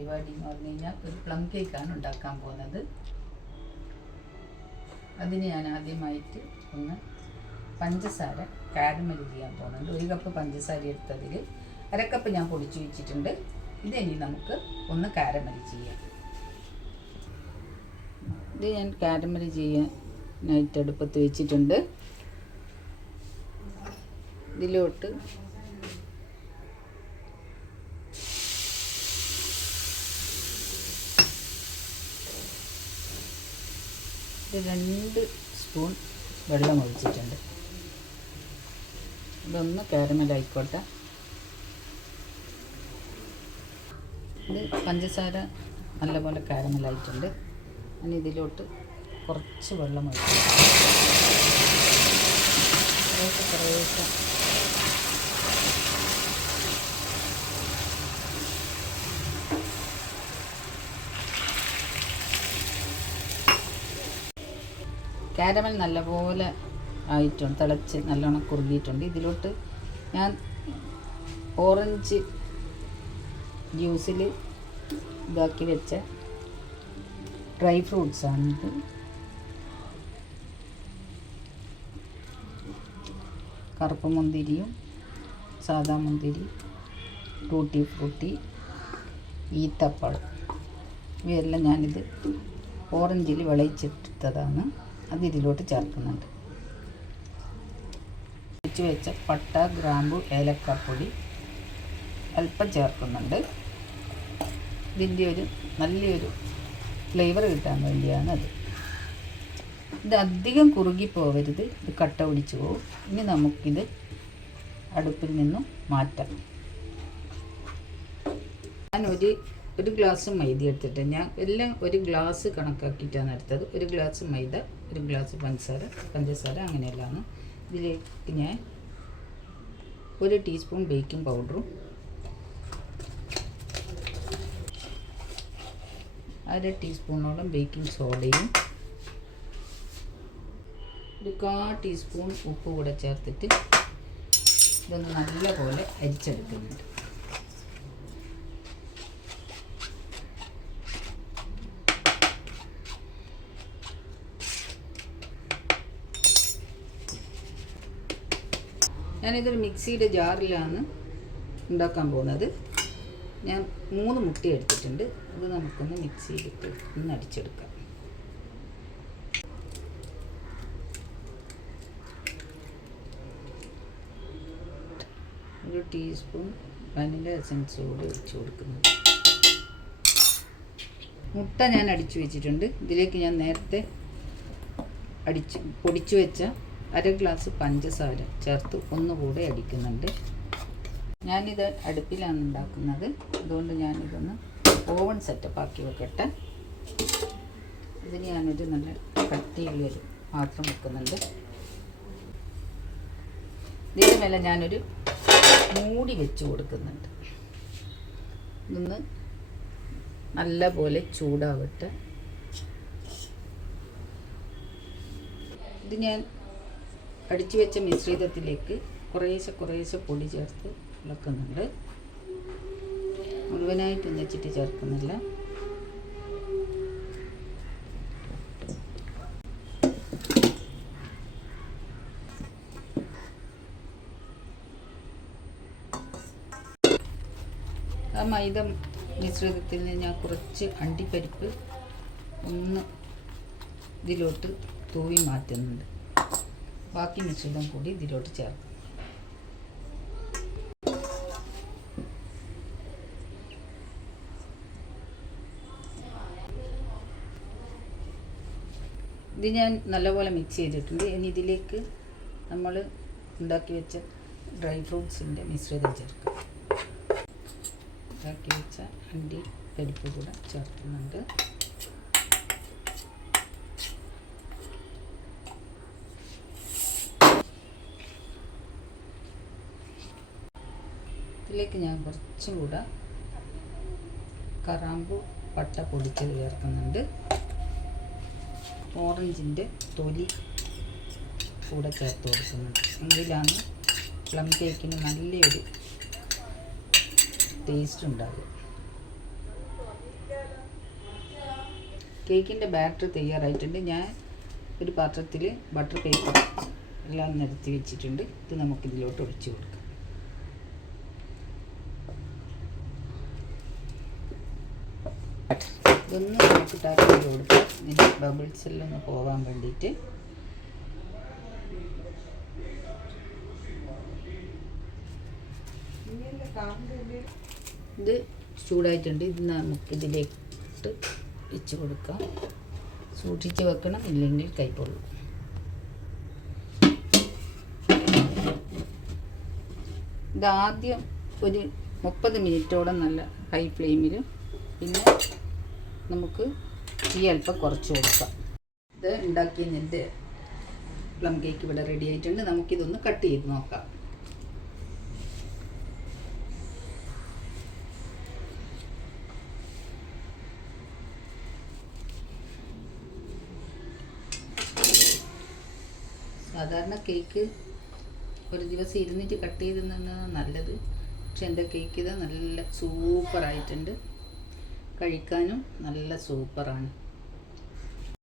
പരിപാടി എന്ന് പറഞ്ഞു കഴിഞ്ഞാൽ ഒരു പ്ലം കേക്കാണ് ഉണ്ടാക്കാൻ പോകുന്നത്. അതിന് ഞാൻ ആദ്യമായിട്ട് ഒന്ന് പഞ്ചസാര കാരമൽ ചെയ്യാൻ പോകുന്നുണ്ട്. 1 കപ്പ് പഞ്ചസാര എടുത്തതിൽ 1/2 കപ്പ് ഞാൻ പൊടിച്ചു വെച്ചിട്ടുണ്ട്. ഇതിനി നമുക്ക് ഒന്ന് കാരമൽ ചെയ്യാം. ഇത് ഞാൻ കാരമൽ ചെയ്യാനായിട്ട് അടുപ്പത്ത് വെച്ചിട്ടുണ്ട്. ഇതിലോട്ട് ഒരു 2 സ്പൂൺ വെള്ളം ഒഴിച്ചിട്ടുണ്ട്. ഇതൊന്ന് കാരമലായിക്കോട്ടെ. ഇത് പഞ്ചസാര നല്ലപോലെ കാരമലായിട്ടുണ്ട്. ഞാൻ ഇതിലോട്ട് കുറച്ച് വെള്ളം ഒഴിച്ചു. കുറേശ്ശെ കാരമൽ നല്ലപോലെ ആയിട്ടുണ്ട്, തിളച്ച് നല്ലോണം കുറുകിയിട്ടുണ്ട്. ഇതിലോട്ട് ഞാൻ ഓറഞ്ച് ജ്യൂസിൽ ഇതാക്കി വെച്ച ഡ്രൈ ഫ്രൂട്ട്സാണിത്. കറുപ്പ് മുന്തിരിയും സാദാ മുന്തിരി, ടൂട്ടി ഫ്രൂട്ടി, ഈത്തപ്പഴം, ഇവയെല്ലാം ഞാനിത് ഓറഞ്ചിൽ വിളയിച്ചെടുത്തതാണ്. അത് ഇതിലോട്ട് ചേർക്കുന്നുണ്ട്. വെച്ച് വെച്ച പട്ട, ഗ്രാമ്പു, ഏലക്കാപ്പൊടി അല്പം ചേർക്കുന്നുണ്ട്. ഇതിൻ്റെ ഒരു നല്ലൊരു ഫ്ലേവർ കിട്ടാൻ വേണ്ടിയാണ് അത്. ഇത് അധികം കുറുകി പോവരുത്, ഇത് കട്ട പിടിച്ച് പോകും. ഇനി നമുക്കിത് അടുപ്പിൽ നിന്നും മാറ്റാം. ഞാൻ ഒരു ഗ്ലാസ് മൈദ എടുത്തിട്ട് ഞാൻ എല്ലാം 1 ഗ്ലാസ് കണക്കാക്കിയിട്ടാണ് എടുത്തത്. 1 ഗ്ലാസ് മൈദ, 1 ഗ്ലാസ് പഞ്ചസാര അങ്ങനെയെല്ലാം. ഇതിലേക്ക് ഞാൻ 1 ടീസ്പൂൺ ബേക്കിംഗ് പൗഡറും 1/2 ടീസ്പൂണോളം ബേക്കിംഗ് സോഡയും 1/4 ടീസ്പൂൺ ഉപ്പ് കൂടെ ചേർത്തിട്ട് ഇതൊന്ന് നല്ലപോലെ അരിച്ചെടുക്കുന്നുണ്ട്. ഞാനിതൊരു മിക്സിയുടെ ജാറിലാണ് ഉണ്ടാക്കാൻ പോകുന്നത്. ഞാൻ 3 മുട്ട എടുത്തിട്ടുണ്ട്. അത് നമുക്കൊന്ന് മിക്സിയിലിട്ട് ഒന്ന് അടിച്ചെടുക്കാം. ഒരു ടീസ്പൂൺ വാനില എസൻസ് കൂടി ഒഴിച്ച് കൊടുക്കുന്നു. മുട്ട ഞാൻ അടിച്ചു വെച്ചിട്ടുണ്ട്. ഇതിലേക്ക് ഞാൻ നേരത്തെ പൊടിച്ചു വെച്ച 1/2 ഗ്ലാസ് പഞ്ചസാര ചേർത്ത് ഒന്നുകൂടെ അടിക്കുന്നുണ്ട്. ഞാനിത് അടുപ്പിലാണ് ഉണ്ടാക്കുന്നത്, അതുകൊണ്ട് ഞാനിതൊന്ന് ഓവൻ സെറ്റപ്പ് ആക്കി വെക്കട്ടെ. ഇതിന് ഞാനൊരു നല്ല കട്ടിയുള്ളൊരു പാത്രം വെക്കുന്നുണ്ട്. ഇതിൻ്റെ മേലെ ഞാനൊരു മൂടി വെച്ച് കൊടുക്കുന്നുണ്ട്. ഇതൊന്ന് നല്ലപോലെ ചൂടാവട്ടെ. ഇത് ഞാൻ അടിച്ചു വെച്ച മിശ്രിതത്തിലേക്ക് കുറേശ്ശെ പൊടി ചേർത്ത് ഇളക്കുന്നുണ്ട്. മുഴുവനായിട്ട് ഒന്നിച്ചിട്ട് ചേർക്കുന്നില്ല. ആ മൈദ മിശ്രിതത്തിൽ നിന്ന് ഞാൻ കുറച്ച് അണ്ടിപ്പരിപ്പ് ഒന്ന് ഇതിലോട്ട് തൂവി മാറ്റുന്നുണ്ട്. ബാക്കി മിശ്രിതം കൂടി ഇതിലോട്ട് ചേർക്കും. ഇത് ഞാൻ നല്ലപോലെ മിക്സ് ചെയ്തിട്ടുണ്ട്. ഇനി ഇതിലേക്ക് നമ്മൾ ഉണ്ടാക്കി വെച്ച ഡ്രൈ ഫ്രൂട്ട്സിൻ്റെ മിശ്രിതം ചേർക്കാം. ഉണ്ടാക്കി വെച്ച അണ്ടി പരിപ്പ് കൂടെ ചേർക്കുന്നുണ്ട്. ഇതിലേക്ക് ഞാൻ കുറച്ചും കൂടെ കറാമ്പു പട്ട പൊടിച്ചത് ചേർക്കുന്നുണ്ട്. ഓറഞ്ചിൻ്റെ തൊലി കൂടെ ചേർത്ത് കൊടുക്കുന്നുണ്ട്. എങ്കിലാണ് പ്ലം കേക്കിന് നല്ലൊരു ടേസ്റ്റ് ഉണ്ടാകും. കേക്കിൻ്റെ ബാറ്റർ തയ്യാറായിട്ടുണ്ട്. ഞാൻ ഒരു പാത്രത്തിൽ ബട്ടർ പേപ്പർ എല്ലാം നിരത്തി വെച്ചിട്ടുണ്ട്. ഇത് നമുക്കിതിലോട്ട് ഒഴിച്ച് കൊടുക്കാം. ഇതൊന്ന് നമുക്ക് ടാപ്പ് ചെയ്ത് കൊടുക്കാം, ഇതിൻ്റെ ബബിൾസ് എല്ലാം ഒന്ന് പോകാൻ വേണ്ടിയിട്ട്. ഇത് ചൂടായിട്ടുണ്ട്. ഇത് നമുക്കിതിലേക്ക് വെച്ച് കൊടുക്കാം. സൂക്ഷിച്ച് വെക്കണം, ഇല്ലെങ്കിൽ കൈപ്പൊള്ളും. ഇതാദ്യം ഒരു 30 മിനിറ്റോളം നല്ല ഹൈ ഫ്ലെയിമിൽ, പിന്നെ നമുക്ക് തീ അല്പം കുറച്ച് കൊടുക്കാം. ഇത് ഉണ്ടാക്കിയതിൻ്റെ പ്ലം കേക്ക് ഇവിടെ റെഡി ആയിട്ടുണ്ട്. നമുക്കിതൊന്ന് കട്ട് ചെയ്ത് നോക്കാം. സാധാരണ കേക്ക് ഒരു ദിവസം ഇരുന്നിട്ട് കട്ട് ചെയ്ത് തന്നെയാണ് നല്ലത്. പക്ഷെ എൻ്റെ കേക്ക് ഇത് നല്ല സൂപ്പറായിട്ടുണ്ട്. കഴിക്കാനും നല്ല സൂപ്പറാണ്.